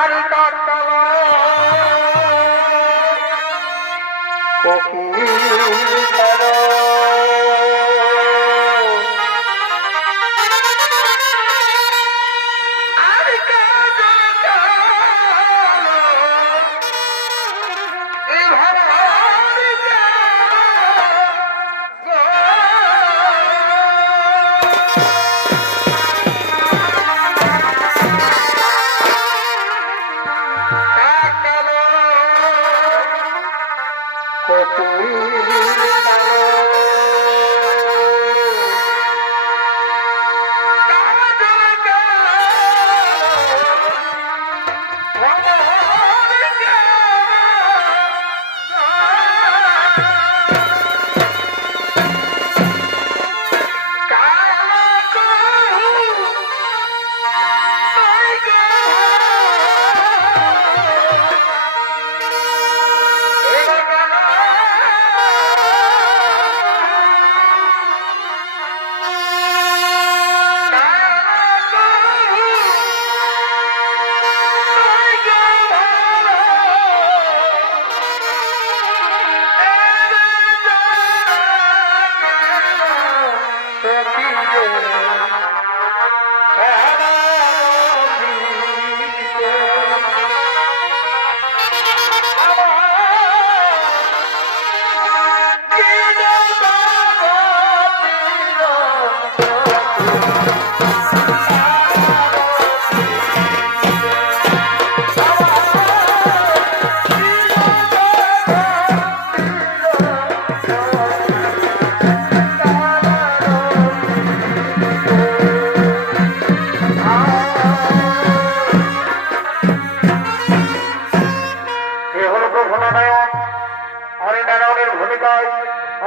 আর কাটালো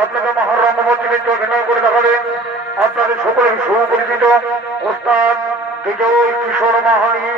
আপনাকে মহারঙ্গমঞ্চে অভিনয় করে দেখাবেন আপনাদের সকলের সুপরিচিত ওস্তাদ বিজয় কিশোর মাহানি।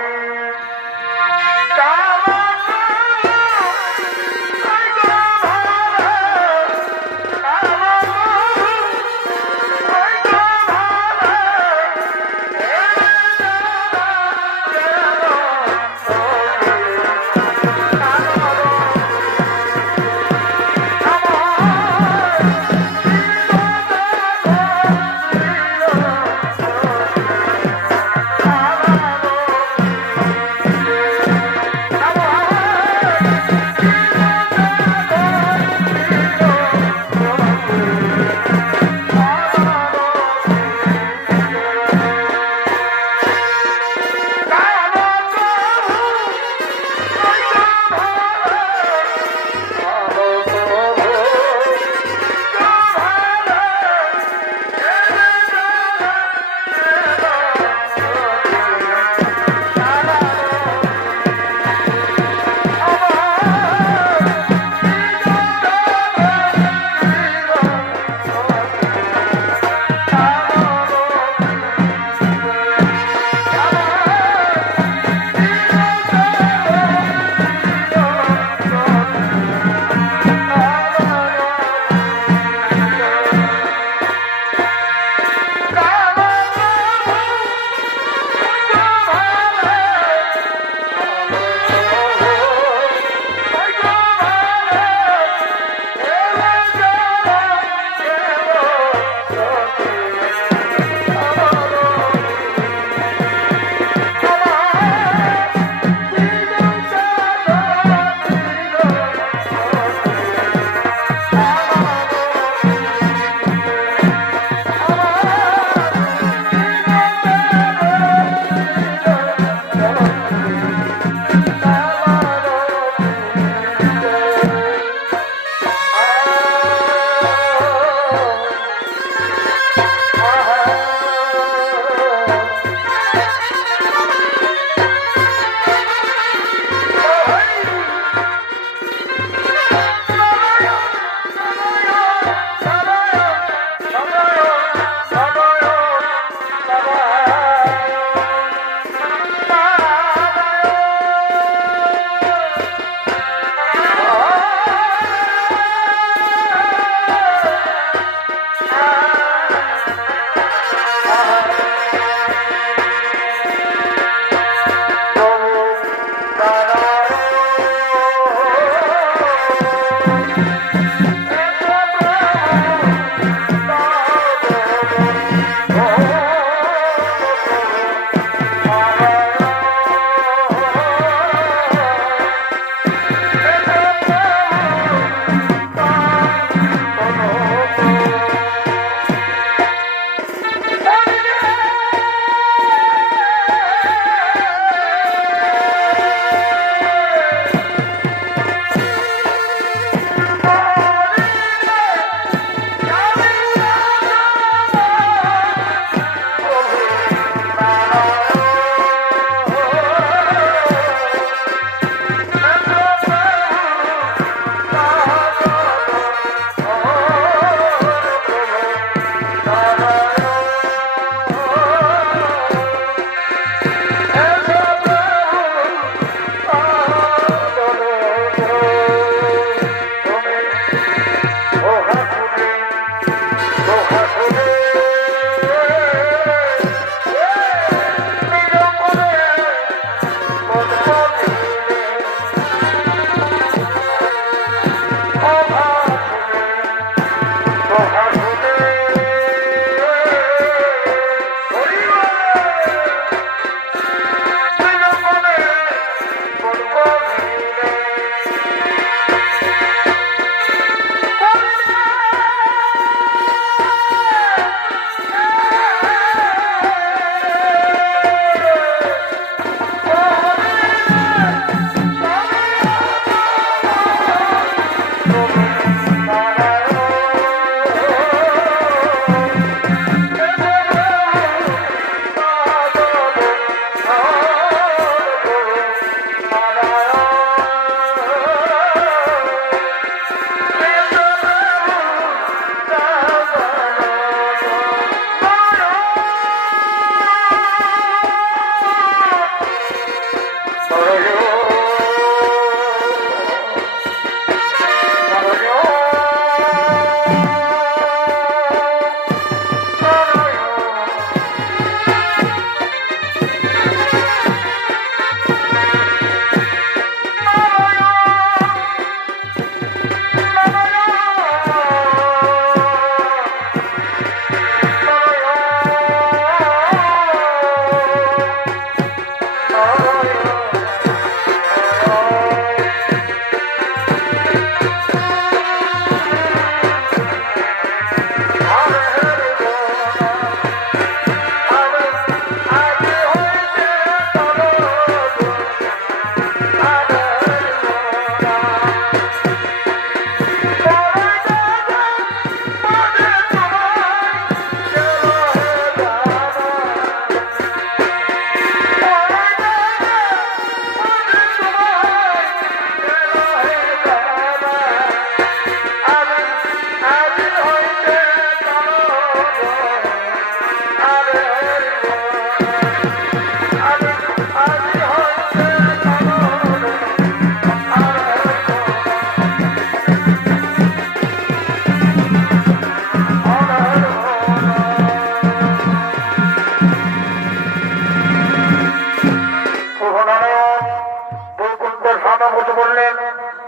বৈকুণ্ঠ ধামে বসে বললেন,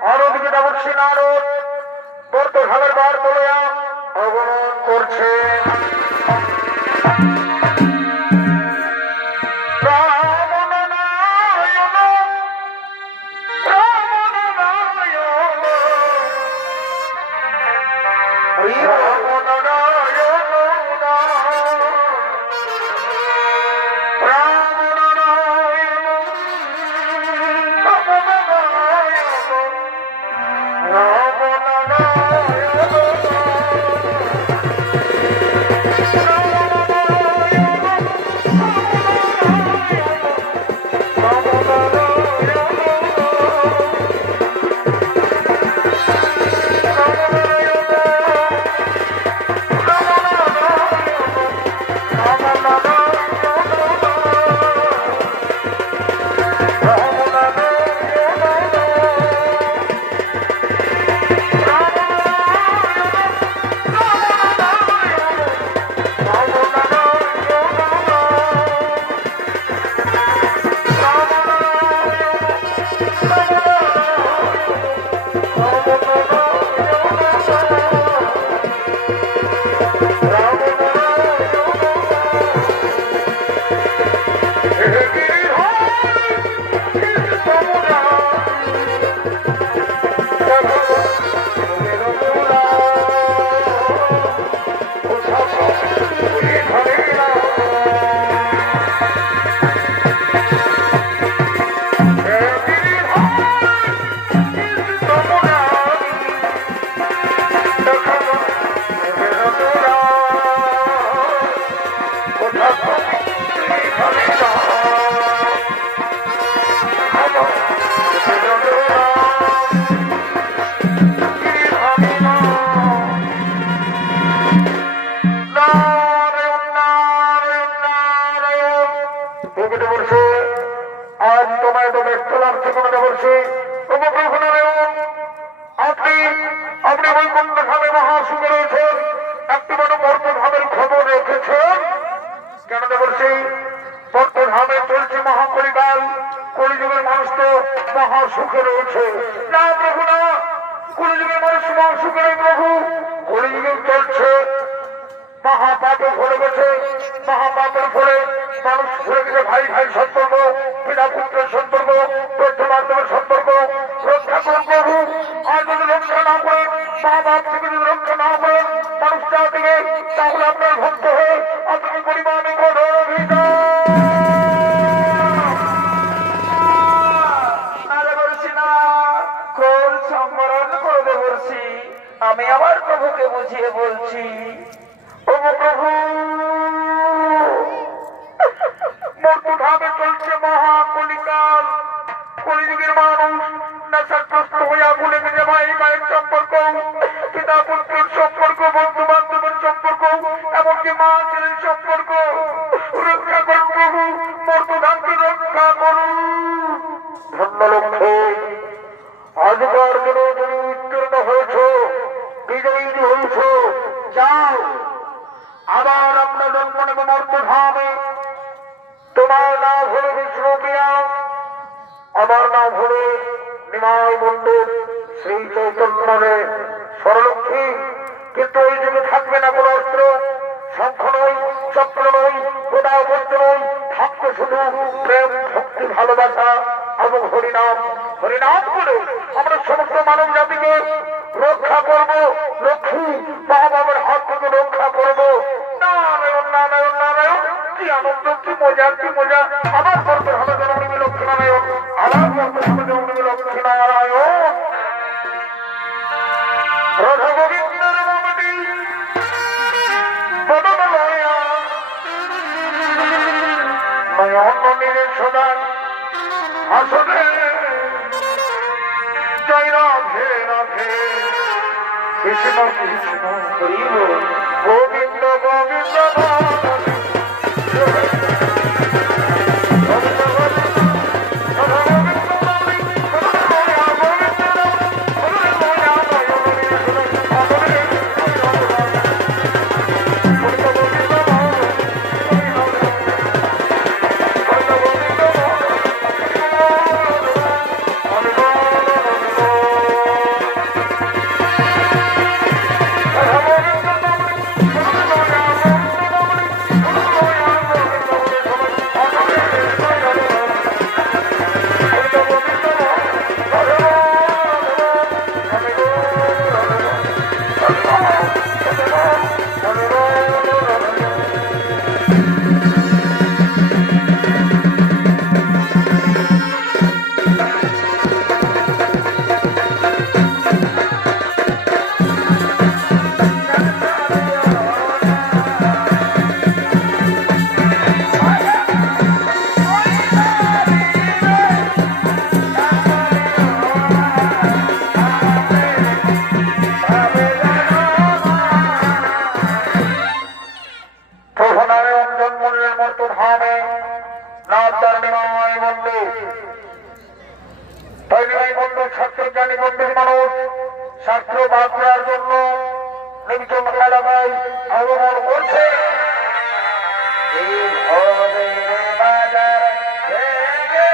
অরদিকে দেবর্ষী নারদ বর্ত ধামের বার বলিয়া অবরোধ করছে। সুখে রয়েছে না প্রভু, না কলিযুগের মানুষ সুখে নেই প্রভু। কলিযুগে চলছে মহাপাপ ভরে গেছে, মহাপাপের ফলে মানুষ ভরে গেছে ভাই ভাই সম্পর্ক, পিতা পুত্রের সম্পর্ক, বৌদ্ধ মাধ্যমের সম্পর্ক। রক্ষা করুন প্রভু, আর যদি রক্ষা না করেন, মা বাপ থেকে যদি রক্ষা না করেন মানুষ জাতিকে, তাহলে আপনার ভক্ত হয়ে আপনাকে পরিমাণে কঠোর অভিযোগ আমি আমার প্রভুকে বুঝিয়ে বলছি। ও প্রভু, মর্তধামে চলছে মহাকলিকাল। কলিযুগের মানুষ নেশাগ্রস্ত হইয়া ভুলে গেছে ভাই ভাইয়ের সম্পর্ক, পিতা পুত্রের সম্পর্ক, বন্ধু বান্ধবের সম্পর্ক, এমনকি মা ছেলের সম্পর্ক। রক্ষা করুন প্রভু, মর্তধামকে রক্ষা করুন। ধন্য লক্ষ্যে আজকার দিনে তুমি উত্তীর্ণ হয়েছ, বিজয়ী হয়েছ। যাও আবার আপনার জন্ম নেব মর্তধামে। তোমার নাম হলো বিষ্ণুপ্রিয়া, আমার নাম হলো নিমাই মন্ডল শ্রী চৈতন্যের স্বরলক্ষ্মী। কিন্তু ওই যুগে থাকবে না কোন অস্ত্র, শঙ্খ নয়, চক্র নয়, গোদাবদ্ধ নয়, থাকবে শুধু প্রেম, ভক্তি, ভালোবাসা এবং হরিনাম। হরিনাম করে আমরা সমস্ত মানব জাতিকে রক্ষা করব, লক্ষ্মী মহাবাবের হাত থেকে রক্ষা করব। নারায়ণ নারায়ণ নারায়ণ, কি আনন্দ, কি মজা, কি মজা। আবার করতে হবে জননী লক্ষ্মী নারায়ণ, আবার করতে হবে জননী লক্ষ্মী নারায়ণ। রাধা গোবিন্দের মমতি বদন লয়া নয়ন নিরেশনা হাসনে জয় রাধে রাধে কৃষ্ণ কৃষ্ণ হরিব গোবিন্দ গোবিন্দ জ্ঞানী পণ্ডিত মানুষ শাস্ত্র পাঠ করার জন্য নির্জন এলাকায় আগমন করছে। এই ভবের বাজার ভেঙে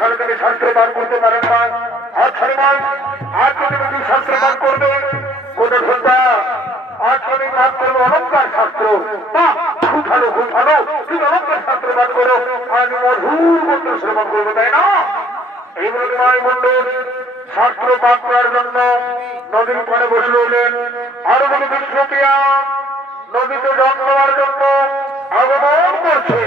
এখানে থেকে শাস্ত্র পান করতে পারেন না। আজ হনুমান আজ যদি তুমি শাস্ত্র পান করবে কোন সন্ধ্যা আজ আমি পান করবো অলঙ্কার শাস্ত্র। বাহ, খুব ভালো খুব ভালো, তুমি অলঙ্কার শাস্ত্র পান করো, আমি মধুর মন্ত্র শ্রবণ করবো, তাই না? এই বলে নয় মন্ডল শাস্ত্র পাঠ করার জন্য নদীর পাড়ে বসে রইলেন। আরো বলে বিষ্ণুপ্রিয়া নদীতে জল নেওয়ার জন্য আগমন করছে।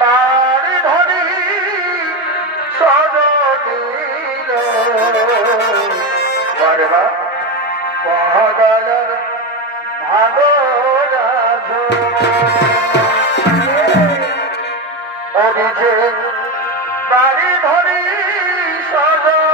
বাড়ি ধরি সজনীর মহাদয়ার ভালো বাড়ি ধরি সজনীর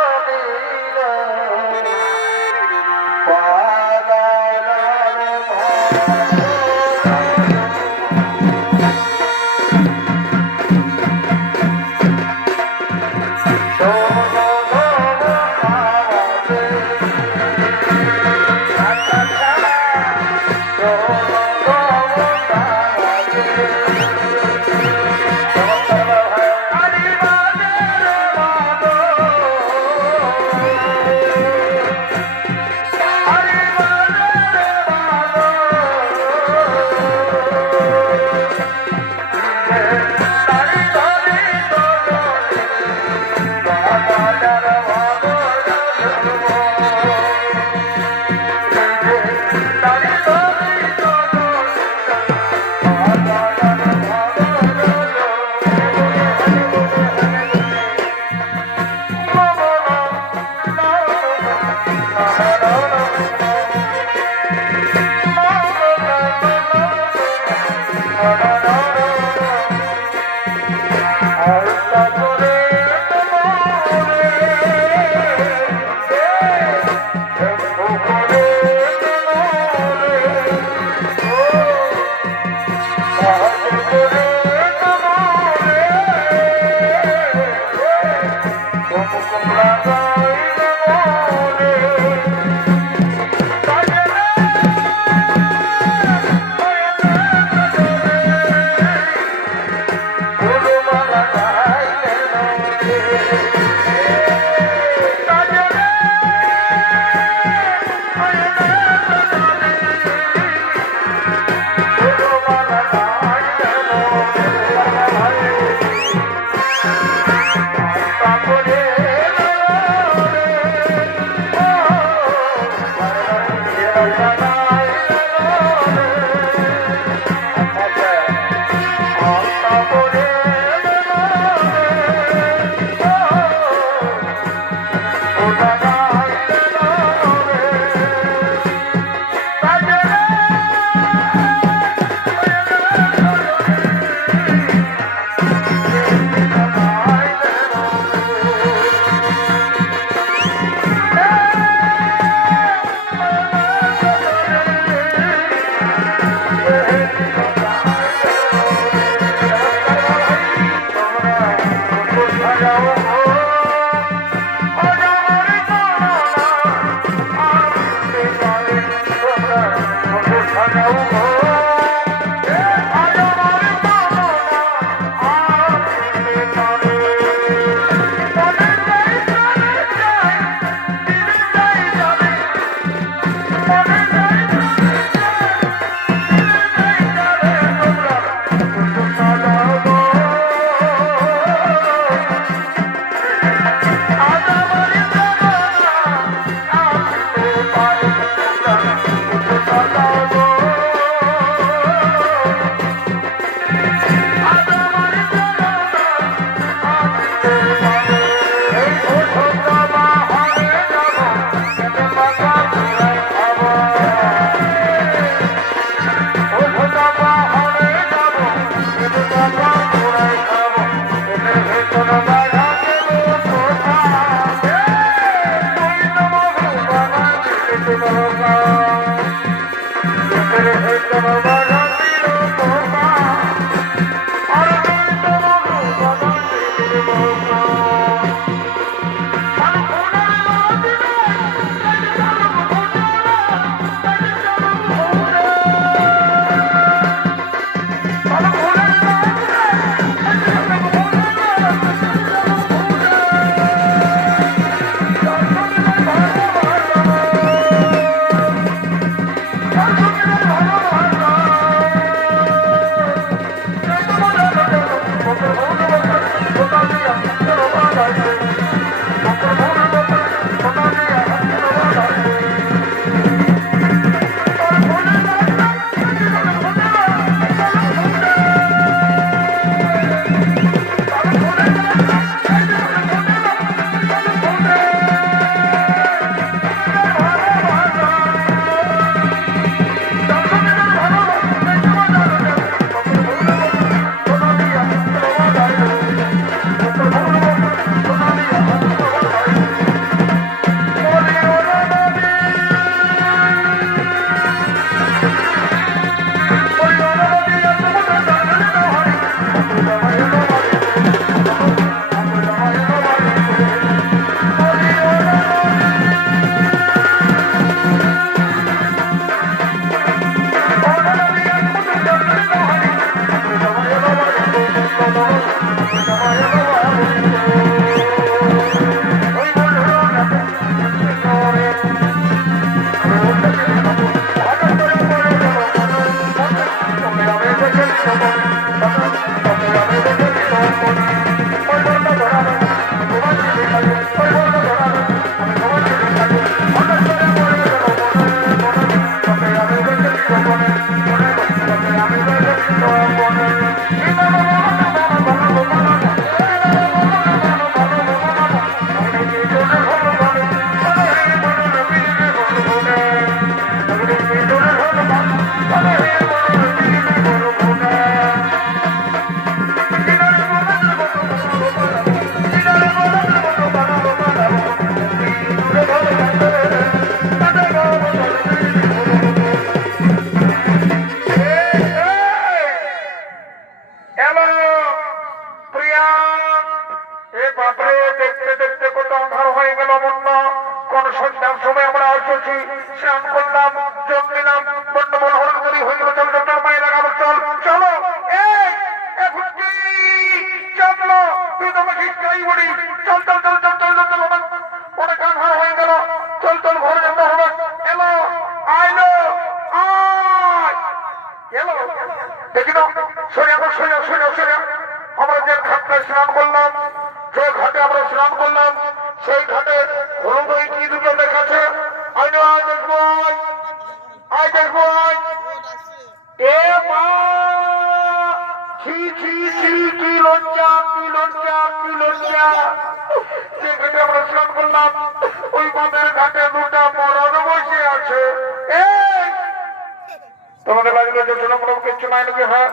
তোমাদের লাগলো যে জনমূলক কিছু নাই নাকি? হ্যাঁ,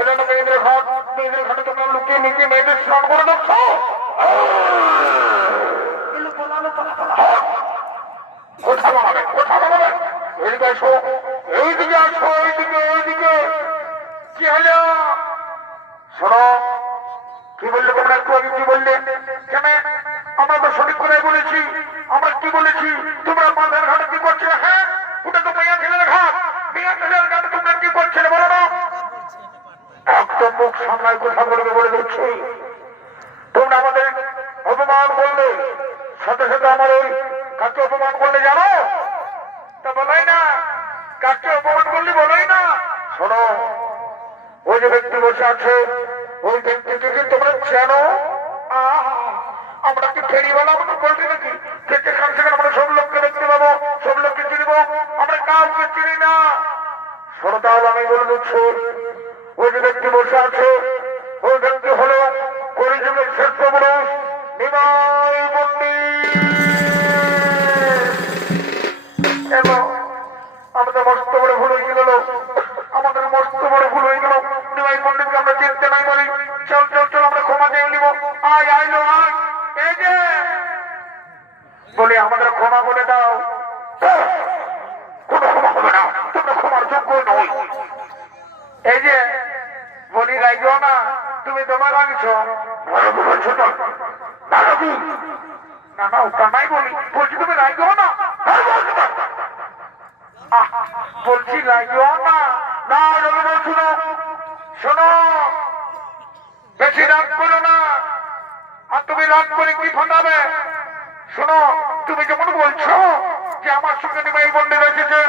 এজন্য মেয়েদের ঘাটে তোমরা লুকিয়ে লুকিয়ে মেয়েদের স্নান করে দিচ্ছ। কোথা বানাবে, কোথা বানাবে? এইদিকে আসো, এইদিকে আসো, এইদিকে এইদিকে। কি হলো শোনো, কি বললে তোমরা একটু আগে? কি বললে? কেন আমরা তো সঠিক করে বলেছি। আমরা কি বলেছি? তোমরা মাথার ঘাটে কি করছিলে? হ্যাঁ, ওটা তো মেয়া ছেলের ঘাট। মেয়া ছেলের ঘাটে তোমরা কি করছিলে বলো না? একদম মুখ সামলায় কথা বলবে বলে দিচ্ছি। তোমরা আমাদের অপমান করলে, সাথে সাথে আমার ওই কাকে অপমান করলে জানো? তা বলাই না, কাকে অপমান করলে বলাই না। শোনো, ওই যে ব্যক্তি বসে আছে, ওই ব্যক্তিকে কি তোমরা চেনো? আমরা কি ফেরিওয়ালা আমাদের বলছি নাকি? যেখান থেকে আমরা সব লোককে দেখতে পাবো, সব লোককে চিনব? আমরা কাউকে চিনি না। শোনো, তাহলে আমি বলে দিচ্ছি, ওই যে ব্যক্তি বসে আছে, ওই ব্যক্তি হলো কলিযুগের শ্রেষ্ঠ পুরুষ নিমাই পণ্ডিত। আমাদের মস্ত বড় ভুল হয়ে গেল, আমাদের মস্ত বড় ভুল হয়ে গেল। নিমাই পণ্ডিতকে আমরা চিনতে নাই বলি। চল চল চল, আমরা ক্ষমা চেয়ে নিব। আয় আইলো আয়, এই যে বলি আমাদের ক্ষমা করে দাও। কোনো ক্ষমা হবে না, তোমরা ক্ষমার যোগ্য কই নয়। এই যে বলি রাইগো না, তুমি তোমার রাখছো ভালো বলছো তো ভালো কি না না ওটা নাই বলি, বলছি তুমি রাইগো না। বলছি রাইগো না, না রবি বলছো না, শোনো বেশি রাগ করো না। আর তুমি রাগ করে কি ফাঁদাবে? শোনো, তুমি যখন বলছো যে আমার সঙ্গে নিমাই পণ্ডিত এসেছে,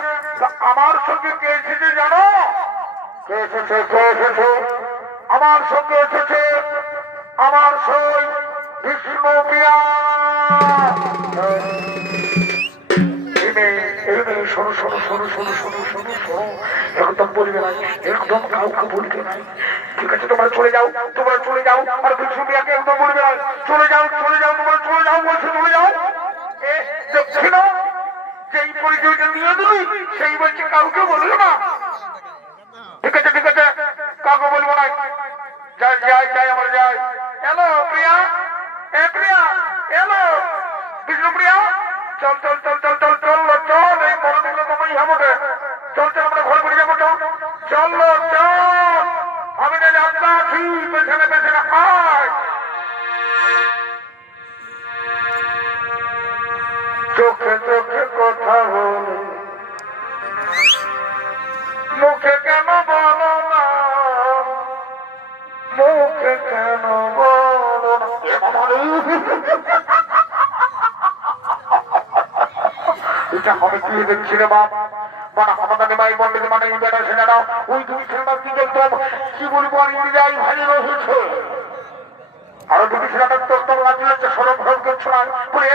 আমার সঙ্গে কে এসেছে জানো? কে এসেছে? কে এসেছে? আমার সঙ্গে এসেছে আমার সই বিষ্ণু প্রিয়া। শোনো শোনো শোনো শোনো শোনো শোনো শোনো, একদম বলবে না, একদম কাউকে বলবে না, ঠিক আছে? তোমরা চলে যাও, তোমরা চলে যাও। আর বিষ্ণু প্রিয়াকে একদম বলবে না, চলে যাও চলে যাও, তোমরা চলে যাও বলছে, চলে যাও। দেখছি না যেই পরিচয়টা দিয়ে দিবি সেই বলছে কাউকে বলবে না। ঠিক আছে ঠিক আছে, কাউকে বলবো না। যাই যাই যাই, আমরা যাই। এলো প্রিয়া, এ প্রিয়া এলো, বিষ্ণু প্রিয়া চল চল চল চল চল চল চল, এই বড় দিকে তোমায় হবে, চল চল আমরা ঘরে ঘুরে যাবো, চল চল চল, আমি না যাত্রা আছি, পেছনে পেছনে আয়। চোখে চোখে কথা বল, মুখে কেন বলো না, মুখে কেন বলো না। এটা হবে কি দেখছি রে বাপ, মানে আমাদের নিমাই পণ্ডিত মানে বেটা ছেলেরা ওই দুই ছেলেটা কি একদম কি বলবো আর ইন্ডিয়ায় ভারী রয়েছে। আরো দুটি ছেলেটা তো একদম লাগিয়ে যাচ্ছে, সরব ভরব করছো না বলে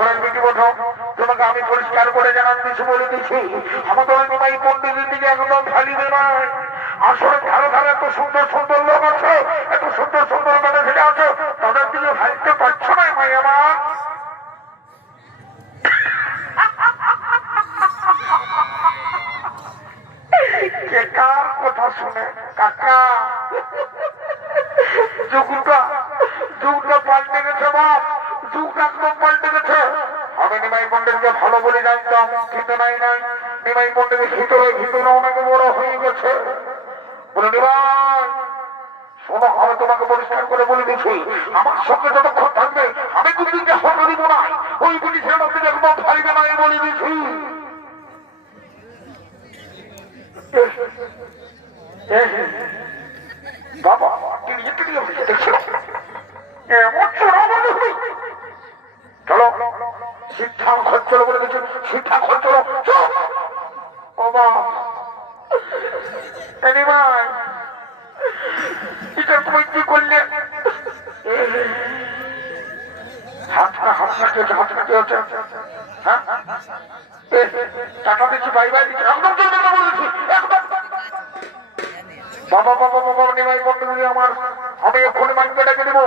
ঘরের বিটি বঠো, তোমাকে আমি পরিষ্কার করে জানান দিচ্ছি, বলে দিচ্ছি আমাদের নিমাই পণ্ডিতের দিকে একদম ফালিবে না। আসলে ধারে ধারে এত সুন্দর সুন্দর লোক আছে, এত সুন্দর সুন্দর বেটা ছেলে আছে, তাদের দিকে ফাইতে পারছো না মাই আমার। কে কার কথা শুনে কাকা? যুগটা যুগটা পাল্টে গেছে বাপ, যুগটা একদম পাল্টে গেছে। আমি নিমাই পণ্ডিতকে ভালো বলে জানতাম, কিন্তু নাই নাই, নিমাই পণ্ডিতের ভিতরে ভিতরে অনেক বড় হয়ে গেছে। বলে নিমাই শোনো, আমি তোমাকে পরিষ্কার করে বলে দিচ্ছি, আমার সঙ্গে যতক্ষণ থাকবে আমি কিন্তু হতে দিব না, ওই বুঝি সেটা তুমি একদম ফাইবে না, আমি বলে দিচ্ছি। বাবা চলো শিক্ষা খরচলো বলে দিচ্ছি, শিক্ষা খরচলো। ও বাবা এটা তুমি কি করলে? হাতটা হাতটা কি হচ্ছে, হাতটা কি হচ্ছে? হ্যাঁ টাকা দিচ্ছি, বাই বাই দিচ্ছি, একদম চলবে না বলেছি, একদম। বাবা বাবা বাবা নিমাই পণ্ডিত আমার, আমি এক্ষুনি মাইকে ডেকে দেবো।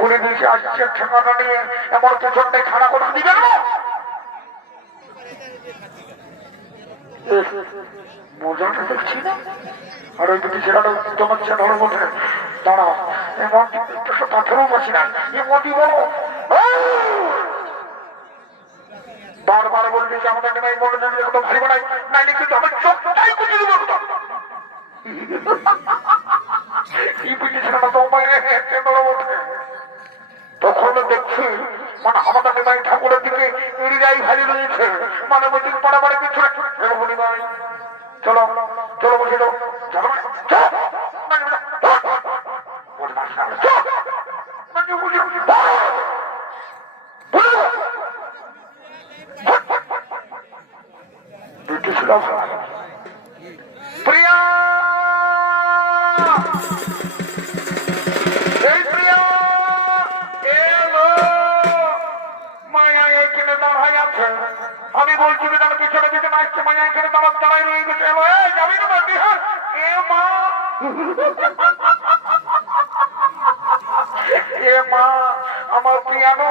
বলে দিয়েছি আসছে ঠিকানা নিয়ে এমন পেছনটাই খাড়া করে দিবে না। মজাটা দেখছি না, আর ওই দুটি ছেলেটা তোমার ছেলের মধ্যে দাঁড়া, এমন পাথরও বসি না, এমনটি বলো বারবার বলে দিয়েছি আমাদের নেই বলে যদি একদম ভারী বানাই নাইলে কিন্তু আমি চোখটাই কুচিয়ে দেবো। কি পিটি ছেলেটা তোমায় তখন দেখছি মানে আমাদের নিমাই ঠাকুরের দিকে এরিয়াই ভারী রয়েছে, মানে মিটিং পড়া পড়ে কিছু নিমাই চলো চলো বসে যাও, প্রিয়া আমি বলছি তার পিছনে পিছনে আসছে, মায়া এখানে তোমার দাঁড়াই রয়ে গেছে, যাবি না বিহার এ মা, এ মা আমার পিয়ানো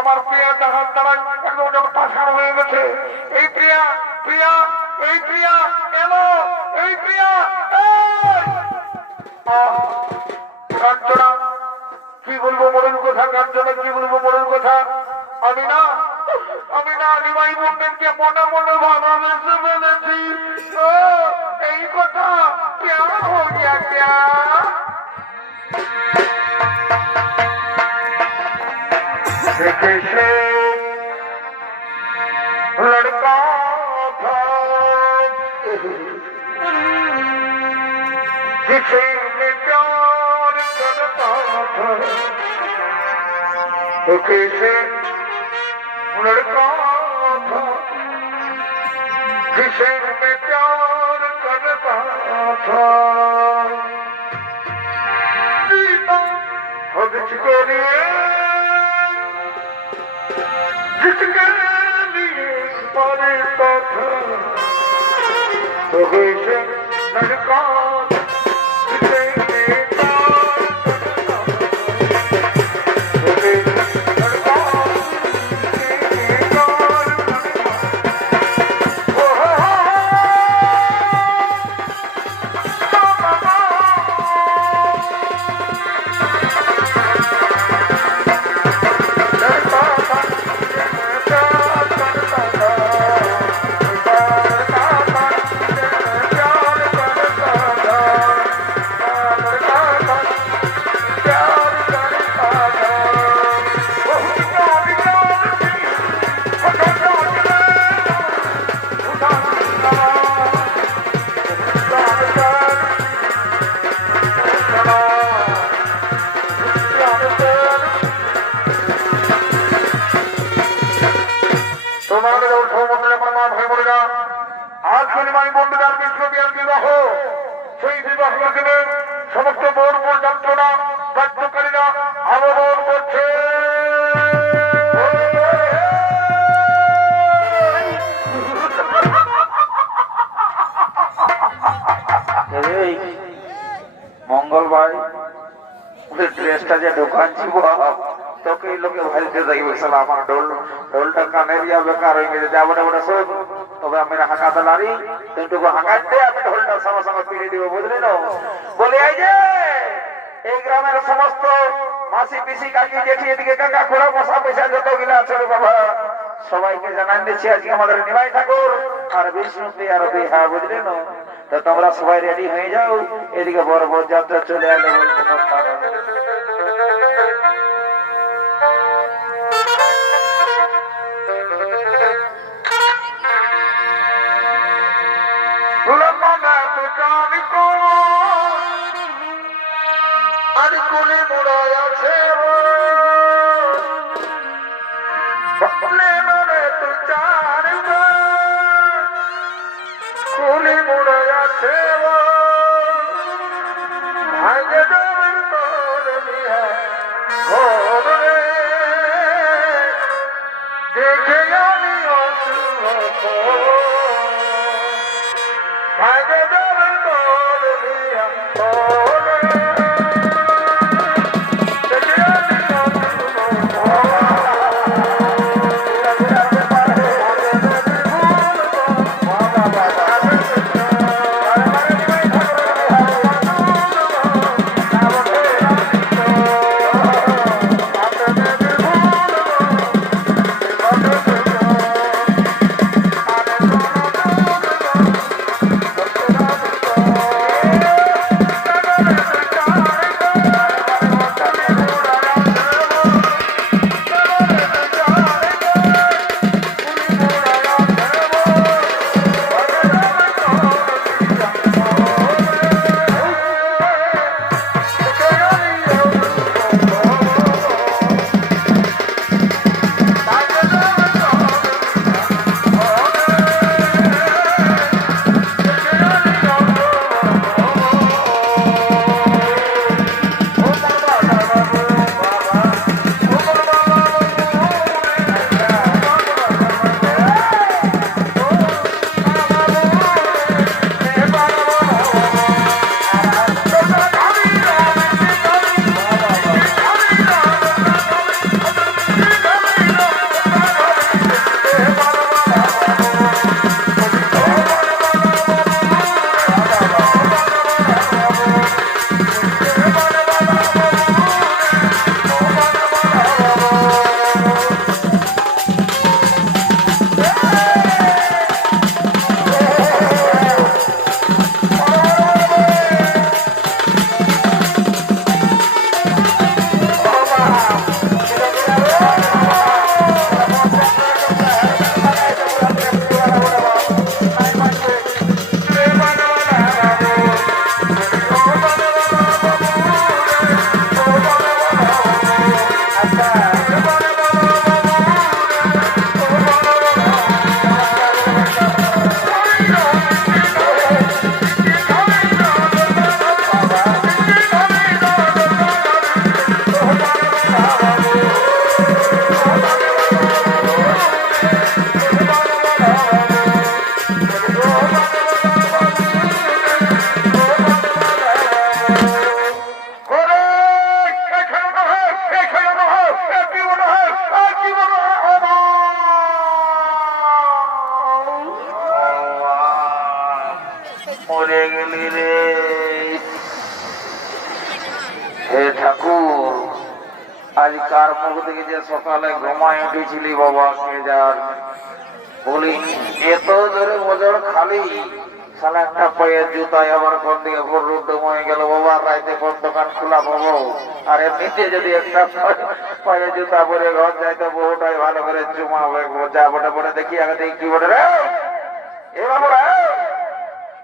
আমার প্রিয়াটা হাত দাঁড়ায় একদম যখন পাশার হয়ে গেছে। এই প্রিয়া, প্রিয়া, এই প্রিয়া এলো, এই প্রিয়া কাঞ্চনা, কি বলবো মনের কথা, কাঞ্চনা কি বলবো মনের কথা। আমি না নিমাই বন্ধনকে মনে মনে ভালোবেসে ফেলেছি। এই কথা क्या हो गया क्या? कैसे लड़का था जिसे मैं प्यार करता था, कैसे लड़का था जिसे मैं प्यार करता था। अब जिसके लिए मरता था, तो कैसे लड़का जिसे मैं प्यार करता था, तो कैसे लड़का जिसे मैं प्यार সমস্ত বোর বোর যন্ত্রণা কার্যকারীরা আবেদন করছে। মঙ্গল ভাই ড্রেসটা যে দোকান ছিল তোকে লোকে ভাইতে যাইবে সালা আমার ঢোলটা কানের ইয়া বেকার হয়ে গেছে। যাবো না বলে শোন, তবে আমি হাঁকাতে নারি তুইটুকু হাঁকাতে আমি ঢোলটা সঙ্গে সঙ্গে পিড়ে দিব, বুঝলি না? বলে এই যে এই গ্রামের সমস্ত মাসি পিসি কাকি জেঠি এদিকে কাকা খোড়া মশা পয়সা যতগুলো আছে রে বাবা সবাইকে জানাই দিচ্ছি আজকে আমাদের নিমাই ঠাকুর আর বিষ্ণুপ্তি আর বিহা, বুঝলি না? তো তোমরা সবাই রেডি হয়ে যাও, এদিকে বড় বড় যাত্রা চলে এলো বলতে কথা না। সকালে ঘুমায় উঠেছিলি বাবা কে যার বলি এত জোরে ওজন খালি শালা একটা পায়ের জুতায় আবার কোন দিকে ভোর রুদ্র হয়ে গেল বাবা রাইতে কোন দোকান খোলা পাবো আর এমনিতে যদি একটা পায়ের জুতা পরে ঘর যাইতে বহুটাই ভালো করে চুমা যা বটে বটে দেখি আগে দেখি কি বটে রে এ বাবু রে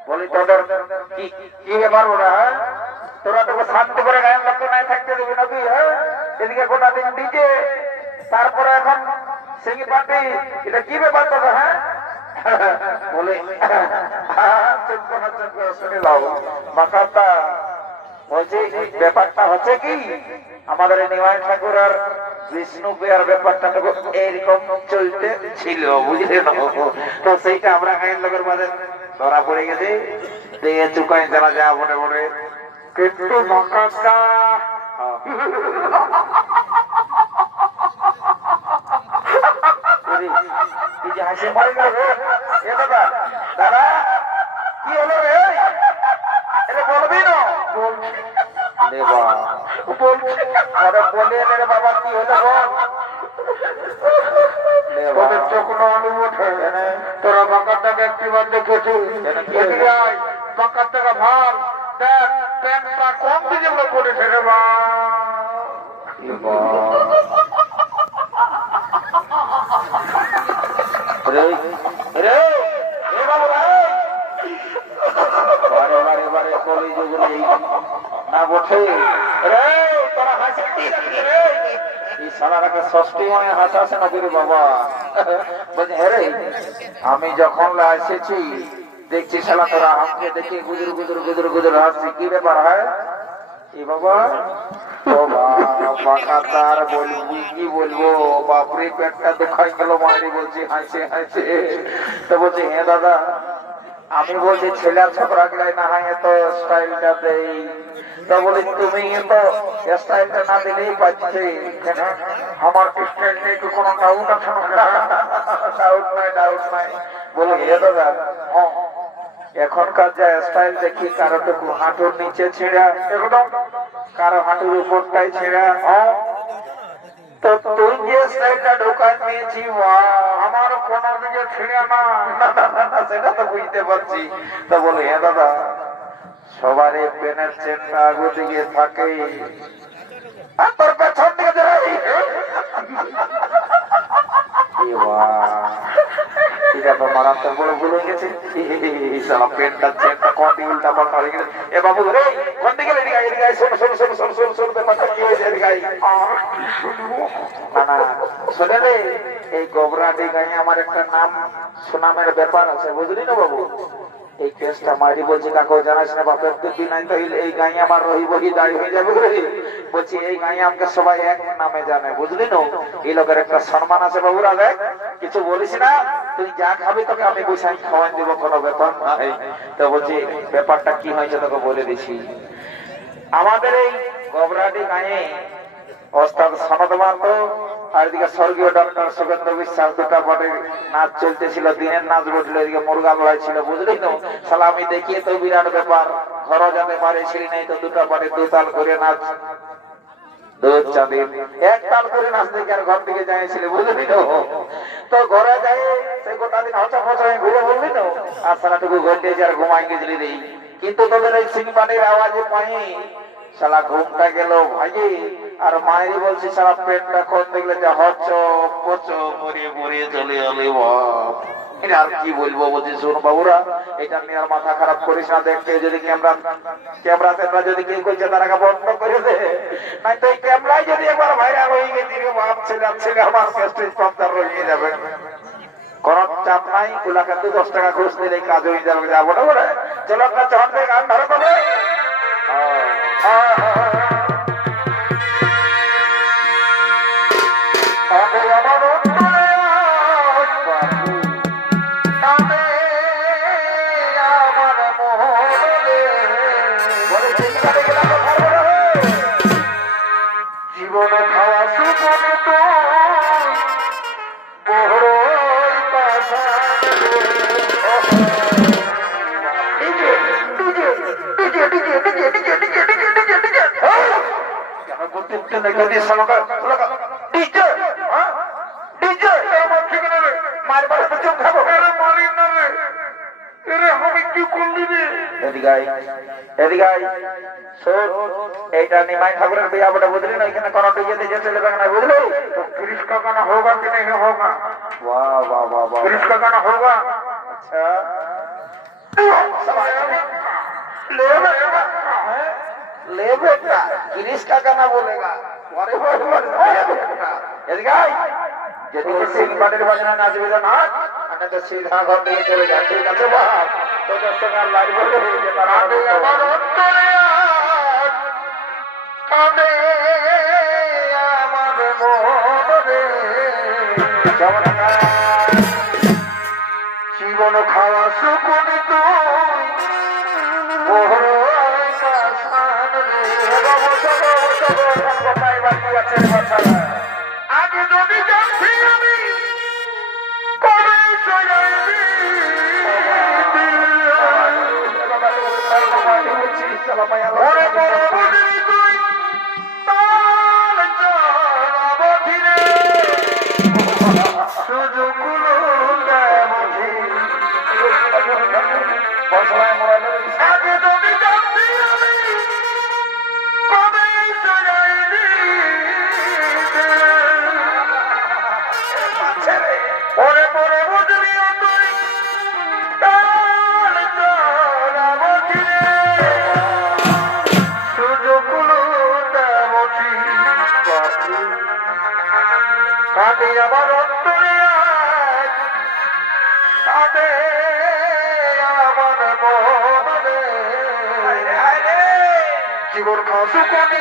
বলি তোদের কি ব্যাপার ওরা তোরা তোকে শান্তি করে গায়ের লোক নাই থাকতে দেবি নাকি হ্যাঁ এদিকে গোটা দিন দিকে তারপরে এখন সিঙ্গি পার্টি এটা কি ব্যাপার তোদের হ্যাঁ বলে শুনে দাও বাকারটা বলছি ব্যাপারটা হচ্ছে কি আমাদের নিমাই ঠাকুর আর বিষ্ণু পেয়ার ব্যাপারটা তো এইরকম চলতে ছিল বুঝলে না তো সেইটা আমরা গায়ের লোকের মাঝে ধরা পড়ে গেছে দিয়ে চুকাই চালা যা বটে বটে কিন্তু বাকারটা হাসি মারি না এ দাদা দাদা কি হলো রে এটা বলবি না বলে বাবা কি হলো তোদের তো কোনো অনুমোদন তোরা বাঁকারটাকে একটিবার দেখেছিস বাঁকারটাকে ভাব দেখ প্যান্টটা কম দিকে পড়েছে রে বা আমি যখন এসেছি দেখছি শালা তোরা আমাকে দেখে গুজর গুজর গুজর গুজর হাসছি কি ব্যাপার হয় বাবা বাঁকাতার বলবি কি বলবো বাপরে পেটটা দেখাই গেল মারি বলছি হাসে হাসে তো বলছি হ্যাঁ দাদা আমি বলছি ছেলে ছোকরা গেলে না হয় তো স্টাইলটা দেই তো বলি তুমি তো স্টাইলটা না দিলেই পাচ্ছে কেন আমার স্টাইল নিয়ে কি কোনো ডাউট আছে ডাউট নাই বলে হে দাদা এখনকার যা স্টাইল দেখি কারো টুকু হাঁটুর নিচে ছেঁড়া একদম কারো হাঁটুর উপরটাই ছেঁড়া তো তুই যে স্টাইলটা ঢোকান নিয়েছি আমার কোনো দিকে ছিঁড়া না সেটা তো বুঝতে পারছি তো বলে হ্যাঁ দাদা সবারই পেনের চেনটা আগে দিকে থাকে আর তোর পেছন দিকে যাই মারাত্মক বড় ভুল হয়ে গেছে পেনটা চেনটা কটি উল্টা পাল্টা হয়ে গেছে এ বাবু রে কোন দিকে শোনে রে এই গোবরাটি গায়ে আমার একটা নাম সুনামের ব্যাপার আছে বুঝলি না বাবু এই কেসটা মারি বলছি কাকু জানাস না বাপের দিদি নাই তো এই গায়ে আমার রহি দায়ী হয়ে যাবে বলছি এই গায়ে আমাকে সবাই এক নামে জানে বুঝলি না এই লোকের একটা সম্মান আছে বাবুরা দেখ কিছু বলিস না তুই যা খাবি তোকে আমি বসাই খাওয়াই দিব কোনো ব্যাপার নাই তো বলছি ব্যাপারটা কি হয়েছে তোকে বলে দিছি আমাদের এই গোবরাটি গায়ে ওস্তাদ সনদ মাহাতো আর এদিকে স্বর্গীয় ডক্টর সুগেন্দ্র বিশ্বাস দুটা বটে নাচ চলতেছিল দিনের নাচ বটলো এদিকে মুরগা লড়াই ছিল বুঝলি তো শালা আমি দেখিয়ে তো বিরাট ব্যাপার ঘরও যেতে পারেছিলি নাই তো দুটা বটে দুতাল করে নাচ দুধ চাঁদের এক তাল করে নাচ দেখে আর ঘর থেকে যাইছিল বুঝলি তো ঘরে যাই সেই গোটা দিন হচা ফচা ঘুরে বললি তো আর সারাটুকু ঘর দিয়েছি আর ঘুমাই গেছিলি রে কিন্তু তোদের ওই সিংপাটির আওয়াজে পাই শালা ঘুমটা গেল ভাই আর মায়েরই বলছি শালা পেটটা কোন দেখলে যা হচ্ছ পচ মরিয়ে মরিয়ে চলে গেলে এটা আর কি বলবো বলছি শোন বাবুরা এটা নিয়ে আর মাথা খারাপ করিস না দেখতে যদি ক্যামেরাতে যদি কেউ করছে তার আগে বন্ধ করে দে নাই তো এই ক্যামেরায় যদি একবার ভাইরাল হয়ে গেছি বাপ ছেলে আমার প্রেস্টিজ পান্তার রয়ে যাবে কোন চাপ নাই ওলাকে 10 টাকা ঘুষ দিলে কাজ হয়ে যাবে যাবো না বলে চলো একটা চট দিয়ে গান ধরো তবে জীবন খাওয়া সুপনে তো মারবার তো চুপ খাবো। আরে মারি না রে, এরে আমি কি করলি রে? এদিকে আয়, এদিকে আয়। শোন, এইটা নিমাই ঠাকুরের বিয়া বটে, বুঝলি না? এখানে কোনো ডিজে ডিজে চলে যাবে না, বুঝলি? तो कृष्ण का गाना होगा कि नहीं होगा? वाह वाह वाह वाह। कृष्ण का गाना होगा? अच्छा ले बेटा, गिरीश का गाना बोलेगा। अरे यदि सिंह बाटेर बाजना नाचबे तो नाच, अन्य तो सीधा घर दिए चले जा। ठीक আছে বাপ, তোদের সঙ্গে আর লাগবে না, যে তারা কাঁদে আমার অন্তরে আজ, কাঁদে আমার মনে, জীবন খাওয়া সুকুনি তুই বড় আশান রে। আগে যদি জানছি আমি কবে সজাইবি, ওরে বড় বুঝলি তুই তাল চড়াবো ধীরে, সুযোগগুলো বুঝি। আগে যদি জানছি আমি কবে সজাইবি, ওরে বড় বুঝলি তুই তাল চড়াবো ধীরে, সুযোগগুলো বুঝি। কাঁদে আমার অন্তরে আজ, কাঁদে আমার মনে, জীবন খাসু কোনি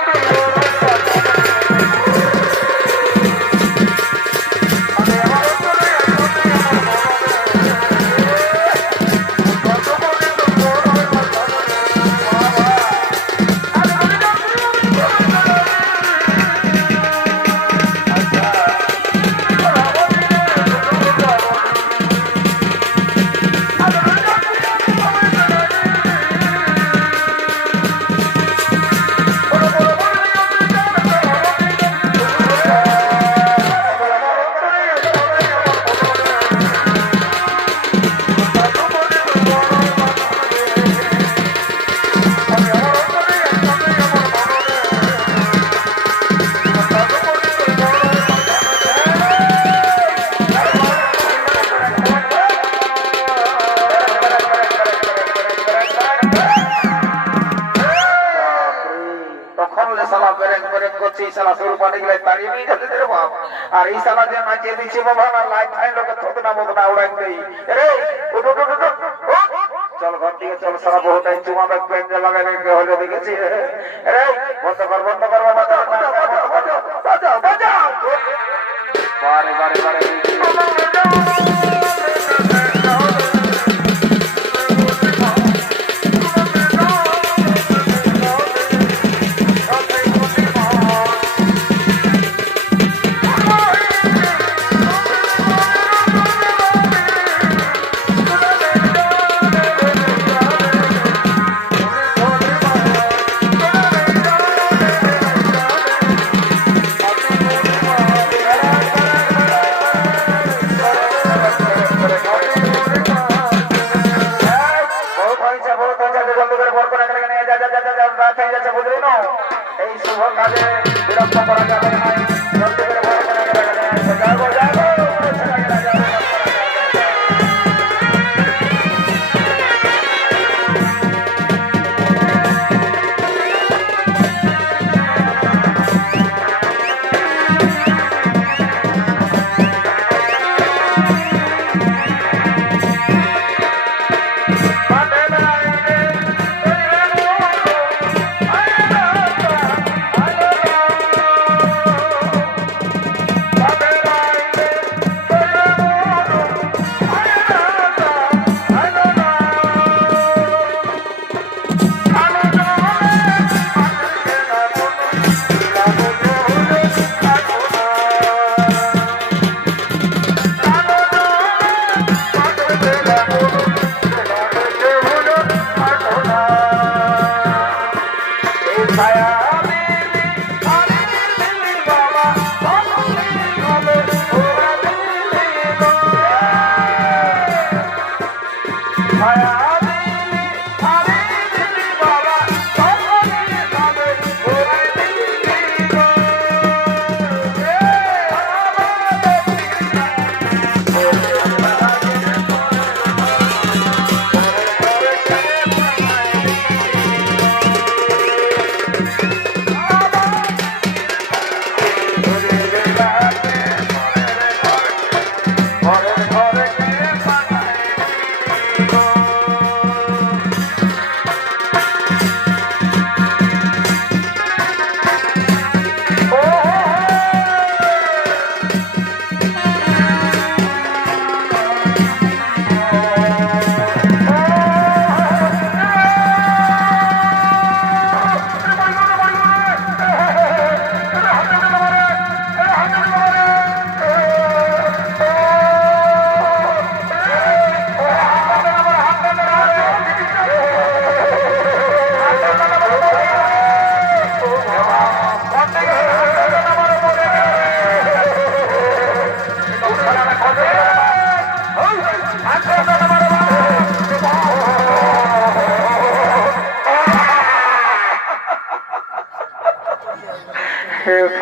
আর এই সালা যে নাচিয়ে দিচ্ছে বাবা না, লাইট ফাইন লোকে থোক না মতো না উড়াই দেই। রে উঠ উঠ উঠ উঠ। চল ঘর দিকে চল, সারা বহুত চুমা ব্যাগ পেঞ্জা লাগাই রেখে হলে দেখেছি। রে বন্ধ কর বাবা, বাজাও বাজাও। বারে বারে বারে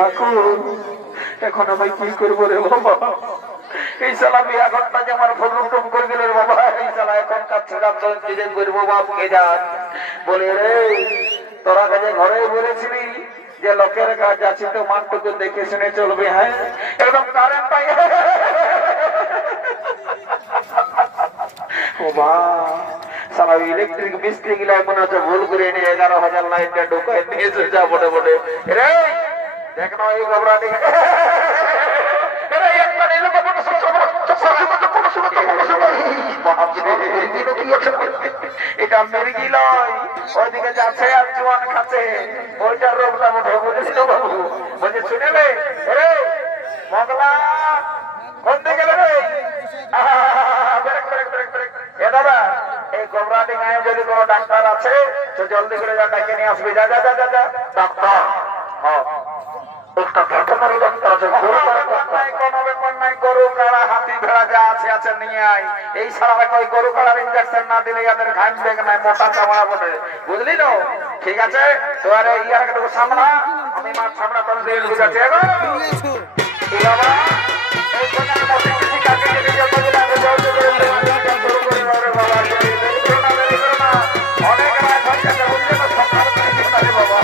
ঠাকুর এখন আমি কি করবো রে বাবা? এই শালা বিয়া ঘরটাকে আমার ফোন করে দিল রে বাবা। এই শালা এখন কাছে কাছে কি যে করবো বাপ কে জান। বলে রে তোরা কাজে ঘরে বলেছিলি যে লোকের কাজ আছে তো মানটুকু দেখে শুনে চলবে। হ্যাঁ একদম কারেন্ট পাই ও মা সারা ইলেকট্রিক মিস্ত্রি গিলা মনে হচ্ছে ভুল করে নিয়ে 11,000 লাইনটা ঢুকায় নিয়েছে যা বটে বটে। রে দেখ না এই গোবরাটি এটা মির্গি লয়, ওইদিকে যাচ্ছে আর জোয়ান খাচ্ছে, ওইটার রোগটা উঠে বুঝেছিল বাবু। বলছে শুনেলে রে মগলা কোন দিকে গেলে রে? এ দাদা এই গোবরাটি গায়ে যদি কোনো ডাক্তার আছে তো জলদি করে যা ডাকে নিয়ে আসবি। যা যা যা যা যা ডাক্তার একটা ভেটেরিনারি ডাক্তার আছে, গরু কাড়া হাতি ভেড়া যা আছে আছে নিয়ে আয়। এই সারা কই গরু কাড়ার ইনজেকশন না দিলে এদের ঘাম বেগ নাই, মোটা চামড়া বটে, বুঝলি তো? ঠিক আছে তো আরে ইয়ার একটু সামনা, আমি মাছ সামনা তোর দিয়ে বুঝাচ্ছি। বাবা এই কোনার মধ্যে কিছু কাকে যদি যত দিলে আমি জলদি করে গরু করে রে বাবা, অনেক রাত হয়ে গেছে বুঝলি তো, সকাল করে দিতে বাবা।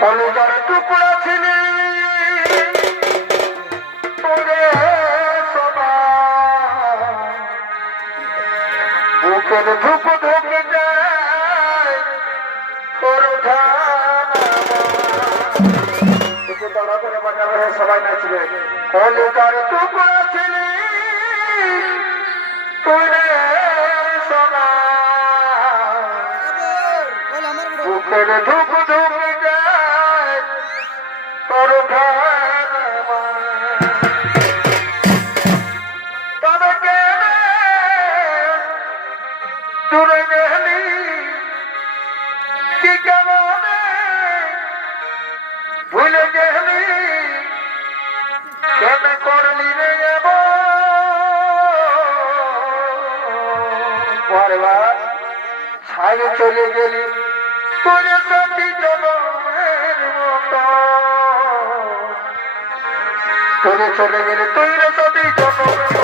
কলিজার টুকরা ছিলি তোরে সোনা, বুকের ধুপ ধুকে যায় তোর দড়া করে বাজাবে, সবাই নাচবে। কলিজার টুকরা ছিলি তোরে সোনা, বুকের ধুপ ধুকে যায় তোর তবে কে দূরে গেলি কি কেমনে ভুলে গেলি, কেন করলি রে বারবার ছাই চলে গেলি তোরে সবই জনমের মতো, তোরে চলে গেলে তোরে সবই জনমের মতো।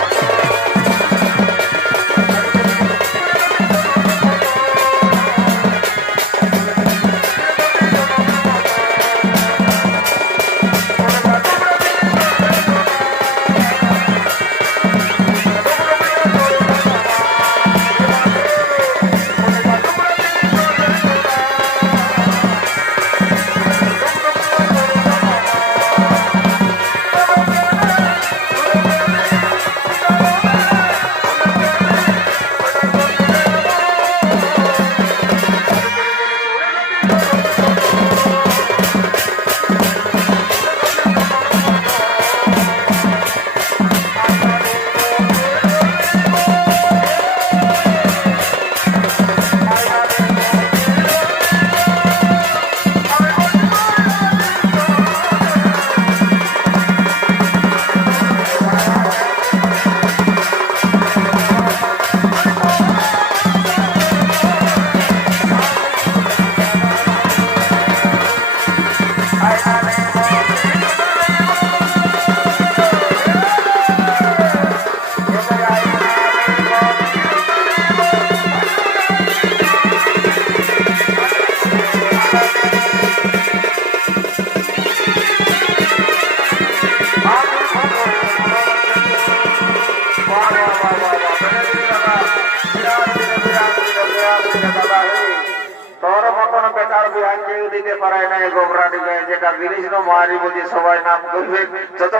বেকার বিহার কেউ দিতে পারে না গোবরাটি গায়ে যেটা জিনিস মারি বলছি সবাই নাম করবে যত